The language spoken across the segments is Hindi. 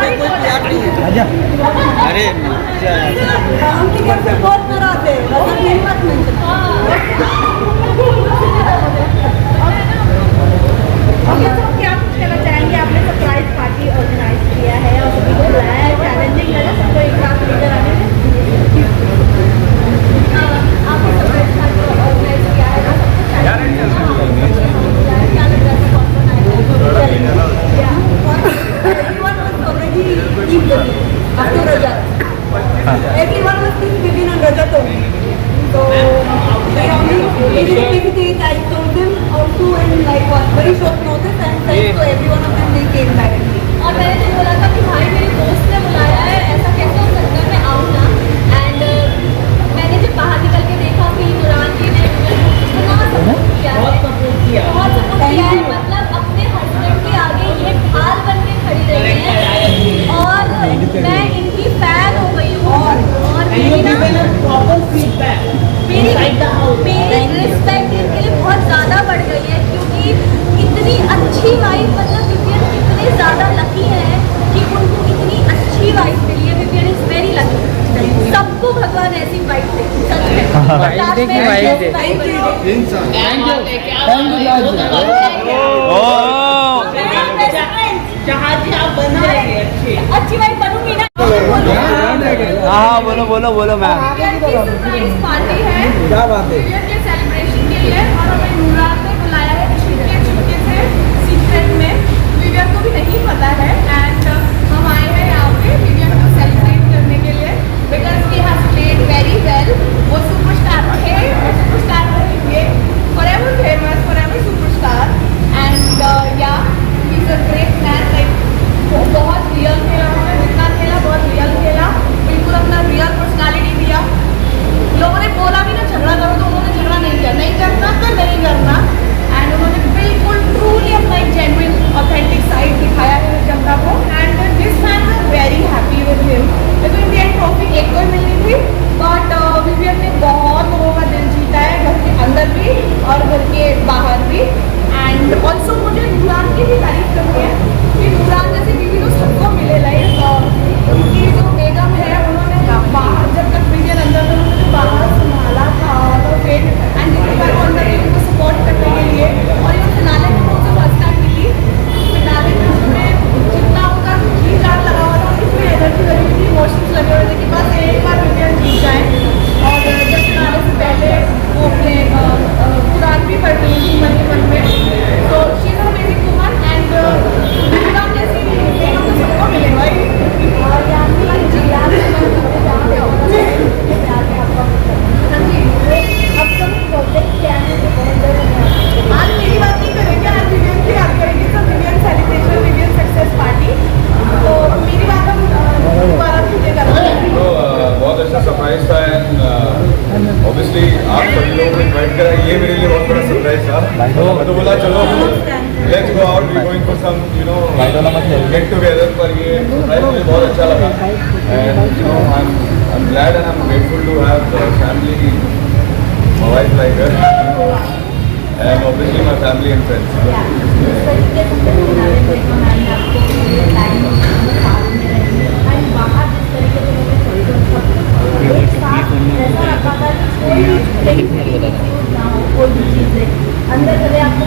अरे बहुत नाराज है क्या कुछ कहना चाहेंगे? आपने सरप्राइज पार्टी ऑर्गेनाइज किया है और सभी को बुलाया है, चैलेंजिंग लगा सबको एक साथ लेकर आने में। आपने सरप्राइज पार्टी ऑर्गेनाइज किया है ना, क्या लग रहा है? After Rajat, everyone was seeing Vivian and Rajat only. So they only immediately I told them also in like one very short notice and said to every one of them they came directly. और मैंने तो बोला था कि भाई मेरे दोस्त ने बुलाया है, ऐसा कैसे हो सकता है, मैं आऊँ ना। एंड मैंने जब बाहर निकल के देखा कि नुरान जी ने इतना सपोर्ट किया है, बहुत सपोर्ट किया है, मतलब अपने हस्बैंड के आगे ये ढाल बन के खड़ी रही है और मैं इनकी फैन हो गई हूँ। और मेरी रिस्पेक्ट इनके लिए बहुत ज़्यादा बढ़ गई है क्योंकि इतनी अच्छी वाइफ, मतलब विवियन इतने ज़्यादा लकी है कि उनको इतनी अच्छी वाइफ मिली है। विवियन इज वेरी लकी, सबको भगवान ऐसी वाइफ दे, सच में। अच्छी वाइफ बनूंगी ना। हाँ बोलो बोलो बोलो मैम। पार्टी है क्या बात है के सेलिब्रेशन के लिए और हमें नुरान ने बुलाया है छुपके से सीक्रेट में, विवियन को भी नहीं पता है। एंड हम आए हैं यहाँ पे विवियन को सेलिब्रेट करने के लिए because he has played very well. वो सुपरस्टार थे, वो सुपरस्टार रहेंगे, forever famous, forever superstar. And yeah he is a great man, like बहुत रियल खेला उन्होंने, जितना खेला बहुत रियल खेला, बिल्कुल अपना रियल पर्सनालिटी दिया। लोगों ने बोला भी ना झगड़ा करो, तो उन्होंने झगड़ा नहीं किया, नहीं करना तो नहीं करना। एंड उन्होंने बिल्कुल ट्रूली अपना एक जेन्युइन ऑथेंटिक साइड दिखाया है जनता को। And this fan are very happy with him. लेकिन इंडियन ट्रॉफी एक को मिलनी थी बट विवियन ने बहुत लोगों का दिल जीता है, घर के अंदर भी और घर के बाहर भी। एंड ऑल्सो मुझे नुरान की भी तारीफ करनी है कि नुरान जैसी बीवी तो सबको मिले। लाइक उनकी जो बेगम है, उन्होंने बाहर जब तक विवियन अंदर था उन्होंने बाहर संभाला था और फिर एंड अंदर उनको सपोर्ट करने के लिए। और ये फिनाले में मुझे फर्स्ट टाइम मिली, फिनाले में उन्होंने जितना उनका जी जान लगा हुआ था, उनकी पूरी एनर्जी लगी हुई थी, इमोशंस लगे हुए थे कि बस एक बार विवियन जीत जाए। और जब फिनाले से पहले वो अपने कुरान भी पढ़ रही थी मन ही मन में। तो she is amazing woman and Nooran जैसी बेगम तो सबको मिले भाई। और यहाँ जी आज मेरी बात नहीं करेंगे, आज विवियन की बात करेंगे। तो Vivian celebration, Vivian success party, तो मेरी बात हम दोबारा कीजिए करेंगे। तो बहुत अच्छा सरप्राइज था एंड ऑब्वियसली आप सभी लोगों को इन्वाइट करा, ये मेरे लिए बहुत बड़ा सरप्राइज था। तो बोला चलो let's go out, we going for some you know get together. पर ये सरप्राइज मुझे बहुत अच्छा लगा and you know I am glad and I am grateful to have family, my wife like her and obviously my family and friends. कोई भी चीज़ें अंदर चले आपको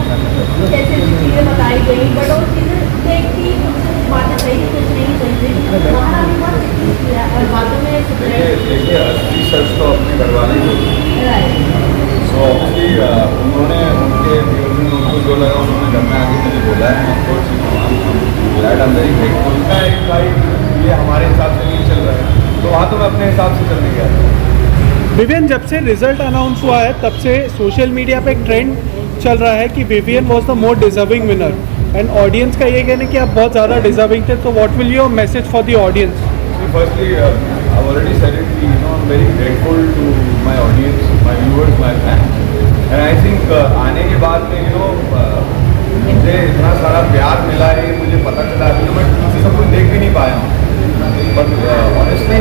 कैसे चीज़ें बताई गई, बट वो चीज़ें देख की कुछ बातें सही कुछ नहीं सही थी। बाहर आने बहुत किया और बातों में देखिए असली सच तो अपने घर वाले को, सो ऑब्वियसली उन्होंने उनके उनको जो लगा उन्होंने घर में आके मुझे बोला है। Of course glad, I am very grateful. भाई ये हमारे हिसाब से नहीं चल रहा है, तो वहाँ तो मैं अपने हिसाब से चलने गया था। विवियन जब से रिजल्ट अनाउंस हुआ है तब से सोशल मीडिया पे एक ट्रेंड चल रहा है कि Vivian was the more deserving winner and audience का ये कहना है कि आप बहुत ज़्यादा डिजर्विंग थे। तो what will your message for the audience? Firstly I already said it कि you know I am very grateful to my audience, my viewers, my fans and I think आने के बाद में यू नो मुझे इतना सारा प्यार मिला है, मुझे पता चला। अभी मैं ठीक से सब कुछ देख भी नहीं पाया हूँ, but honestly I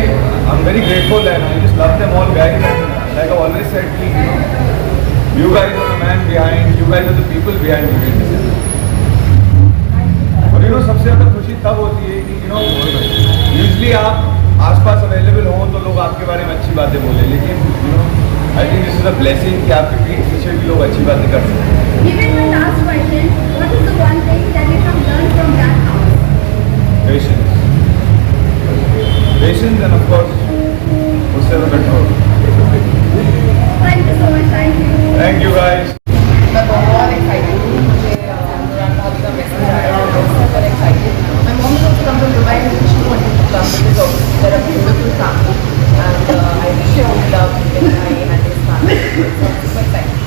am very grateful and I just love them all guys. Like I always said कि you guys are the man behind, you guys are the people behind the business. और you know सबसे ज़्यादा खुशी तब होती है कि you know is a blessing कि आपके पीठ पीछे भी लोग अच्छी बातें कर सकते हैं. Even my last question, what is the one thing that you have learned from that house? Patience. Patience and of course, उससे तो control. Thank you so much. Thank you. Thank you guys. मैं बहुत एक्साइटेड हूँ. मुझे अनुराग भाभी का मैसेज आया और मैं super excited. My mom is also come from Dubai and she wanted to come because obviously they're a beautiful family and I wish you all love when I had this family. So I'm super excited.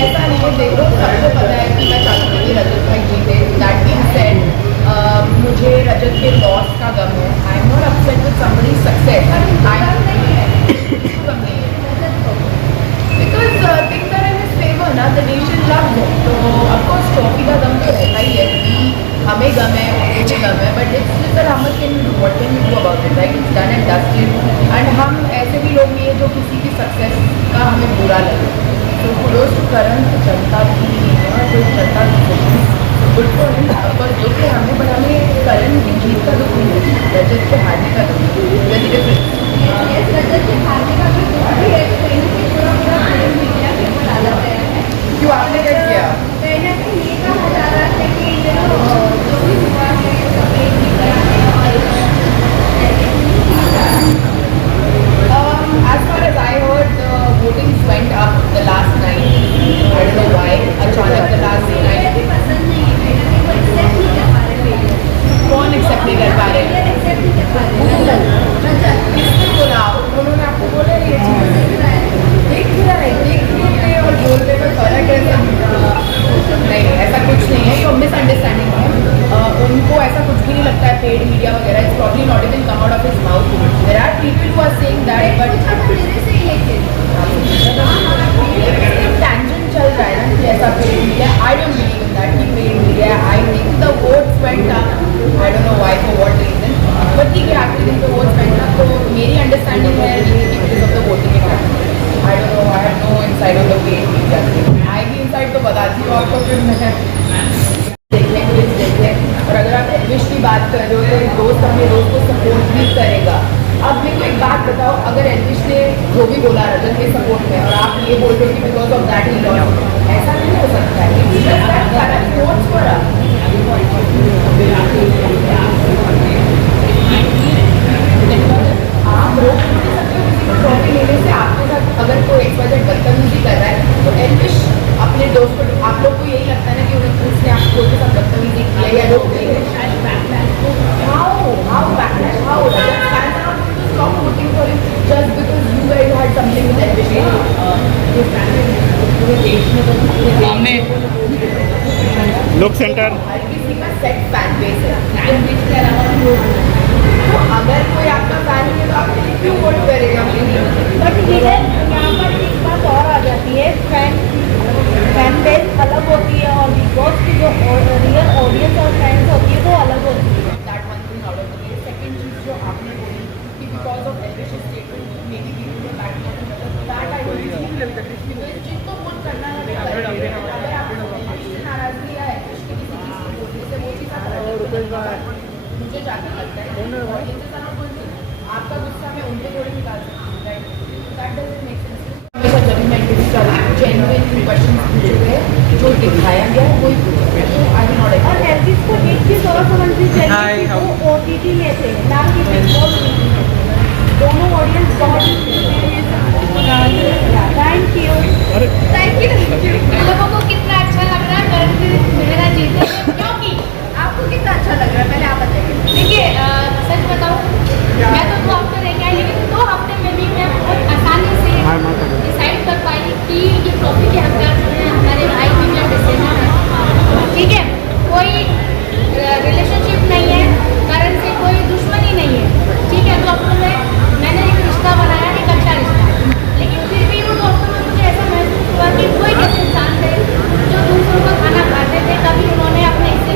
ऐसा नहीं है, देखो सबको पता है कि मैं चाहती हूँ कि रजत भाई जीते. दैट बीइंग सेड, मुझे रजत के लॉस का गम है. I am not upset with somebody's success. Because picture in his favour ना, द नेशन लव्स हिम. तो ऑफकोर्स ट्रॉफी का गम तो रहता ही है कि हमें गम है, उनको भी गम है. But it's just how much can you do, what can you do about it, right? It's done and dusted. And हम ऐसे भी लोग नहीं है जो किसी की सक्सेस का हमें बुरा लगे. तो कुडोज टू करण, जनता की जो जनता की गुड फॉर हिम. पर जो कि हमें, बट हमें करण की जीत का दुख नहीं है, रजत के हारने का दुख है. रजत के हारने का जो दुख भी है, कहीं ना कहीं पूरा मीडिया के ऊपर डाला गया है. क्यों आपने क्या किया? कहीं ना कहीं ये कहा जा रहा है कि जो भी हुआ है सब एक ही तरह है As far as I heard, the votings went up the last night. I don't know why. अचानक the last night. पसंद नहीं है, कहीं ना कहीं वो एक्सेप्ट नहीं कर पा रहे. कौन एक्सेप्ट नहीं कर पा रहे? एक्सेप्ट नहीं कर पा रहे. रजत किसने बोला? उन्होंने आपको बोला ये चीज़ देख रहे और बोलते में फर्क है. नहीं, ऐसा कुछ नहीं है. ये मिसअंडरस्टैंडिंग है. उनको ऐसा कुछ भी नहीं लगता है पेड मीडिया वगैरह. It's probably not even come out of his mouth. There are people who are saying that, but मेरे से ही लेके टैंजेंट चल रहा है ना कि ऐसा paid media. I don't believe in that कि paid media. I think the votes went up. I don't know why, for what reason, but ठीक है, आखिरी दिन तो वोट्स वेंट अप. तो मेरी अंडरस्टैंडिंग है because of the voting effect. I don't know, I have no inside of the paid media. I भी इनसाइड तो बताती हूँ आपको. फिर मैं देख लें. और अगर आप एल्विश की बात कर रहे हो तो एक दोस्त अपने दोस्त को सपोर्ट भी करेगा. अब मेरे को एक बात बताओ, अगर एल्विश ने जो भी बोला रजत के सपोर्ट में और आप ये बोल रहे हो कि because of that he loss, ऐसा नहीं हो सकता है. आप रोक नहीं सकते हो किसी को ट्रॉफी लेने से. आपके साथ अगर कोई एक्सवाइजेड बदतमीजी कर रहा है तो एल्विश अपने दोस्त को, आप लोग को यही लगता है ना कि उसने आपको के साथ बदतमीजी किया या रोक दी है. How backlash? How Rajat fans are not going to stop voting for him just because you guys had something with Elvish? लोक सेंटर हर किसी का सेट फैन बेस है. तो अगर कोई आपका फैन है तो आपके लिए क्यों वोट करेगा? बट इधर यहाँ पर एक बात और आ जाती है. फैन बेस अलग होती है और बिग बॉस की जो रियल ऑडियंस और फैंस होती है वो अलग होती है. That one thing out of the way. Second चीज़ जो आपने बोली कि because of Elvish's statement, maybe people were back on that I don't think. because जिनको वोट करना है वो करेंगे. अगर आपको Elvish की नाराजगी या Elvish की किसी चीज़ को बोलने से वो चीज़ आप मुझे जाकर लगता है audience are not going to. आपका गुस्सा मैं उनके थोड़ी निकाल सकती हूँ, right? That doesn't make sense. हमेशा जब मैं इंटरव्यू कर रही हूँ, जेन्युइन क्वेश्चन पूछे गए, जो दिखाया गया वही पूछा गया. आई विल नॉट और एल्विश को एक चीज और समझनी चाहिए कि वो OTT में थे, ना कि बिग बॉस में. दोनों ऑडियंस बहुत थैंक यू. Thank you. लोगों को कितना अच्छा लग रहा है करण मेहरा जीते, क्योंकि आपको कितना अच्छा लग रहा है पहले आप बताइए. देखिए सच बताऊँ, मैं तो 2 हफ्ते रह के आई, लेकिन 2 हफ्ते में भी मैं बहुत आसानी से डिसाइड कर पाई कि ये ट्रॉफी के हकदार जो हैं हमारे भाई विवियन डिसेना है. ठीक है, कोई रिलेशनशिप नहीं है, करण से कोई दुश्मनी नहीं है. ठीक है, 2 हफ्तों में मैंने एक रिश्ता बनाया, एक अच्छा रिश्ता. लेकिन फिर भी वो 2 हफ्तों में मुझे ऐसा महसूस हुआ कि कोई कैसे इंसान थे जो दूसरों का खाना खाते थे, कभी उन्होंने अपने हिस्से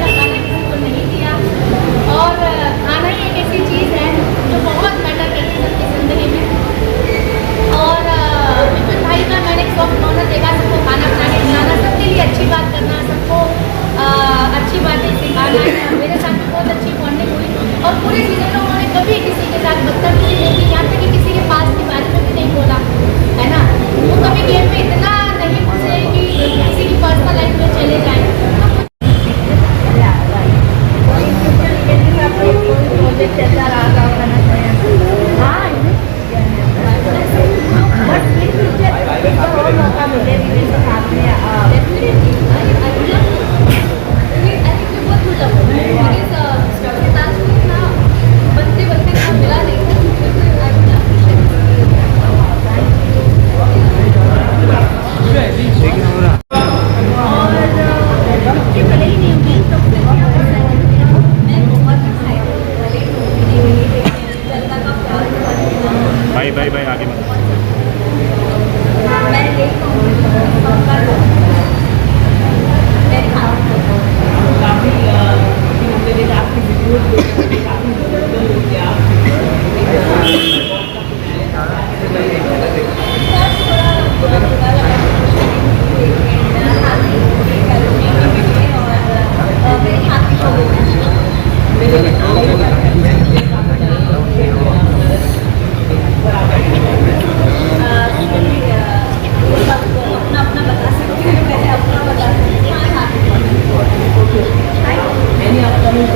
पार्टी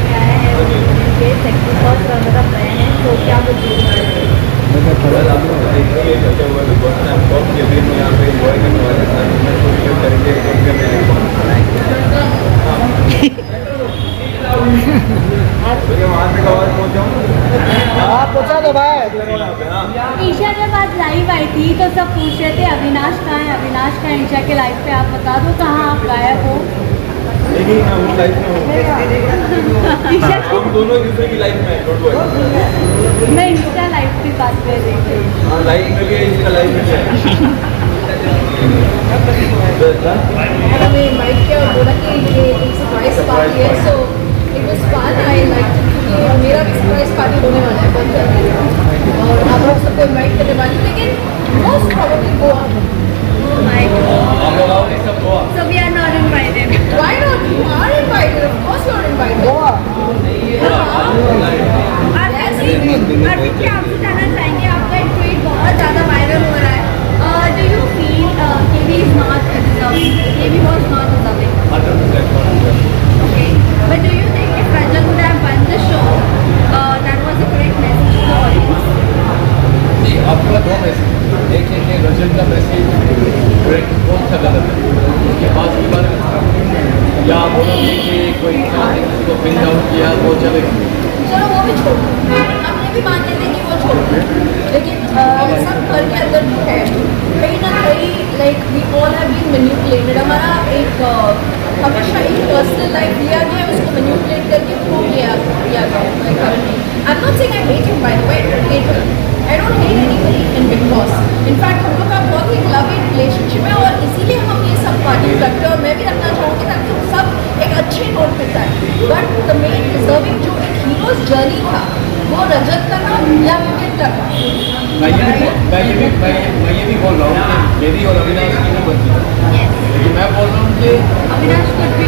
में आया है उनके सेक्टर फर्स्ट रनर अप रहे हैं, तो क्या कुछ Well, आप लोग देखिए करते हुए बिकॉज मैं बहुत ये भी यहाँ पे enjoy करने वाले था मैं शूटिंग करेंगे एक मुझे वहाँ पे कवर पहुँच जाऊँ आप पूछा तो भाई ईशा जब आज लाइव आई थी तो सब पूछ रहे थे अविनाश कहाँ है, अविनाश कहाँ है ईशा के लाइव पे, आप बता दो कहाँ आप गायब हो। लेकिन मैं वो लाइफ में हूँ ईशा हम दोनों एक दूसरे की लाइफ में हैं डोंट वरी मैं ईशा लाइव की बात कर रही थी। हाँ लाइफ में भी है इसका लाइफ में है हमें इनवाइट किया और बोला कि ये एक सरप्राइज पार्टी है, so it was fun. I like कि मेरा भी सरप्राइज पार्टी होने वाला है बहुत जल्दी और आप लोग सबको इनवाइट करने वाली हूँ, लेकिन most probably Goa. Oh my God. So we are not invited. Why not? You are invited. Of course you are invited. और ऐसे अर्पित के आपसे जानना चाहेंगे, आपका एक ट्वीट बहुत ज़्यादा वायरल हो रहा है। Do you feel KV is not deserving? KV was not deserving. Okay. But do you think if Rajat would have won the show, that was a correct message to the audience? आपके पास दो मैसेज, एक है कि रजत का मैसेज कौन सा गलत है उसके पास की बात या बोलोगे कि कोई इंसान ने किसी को पिन डाउन किया वो चलेगा। चलो वो भी छोड़ दो, हम ये भी मान लेते हैं कि वो छोड़ दो, लेकिन सब घर के अंदर जो है कहीं ना कहीं like we all have been manipulated. हमारा एक हमेशा एक पर्सनल लाइफ लिया गया है, उसको मैनिपुलेट करके प्रूव किया गया है currently. I am not saying I hate him by the way, I don't hate anybody in big boss. In fact हम लोग का बहुत ही लविंग रिलेशनशिप है और इसीलिए हम ये सब पार्टी रखते हैं और मैं भी रखना चाहूँगी ताकि हम सब एक अच्छे नोट पे जाए। बट द मेन डिजर्विंग जो एक हीरोज जर्नी था वो रजत का था या विवेक का था। मैं ये भी बोल रहा हूँ कि मेरी और अविनाश की भी बनती है, लेकिन मैं बोल रहा हूँ कि Avinash could be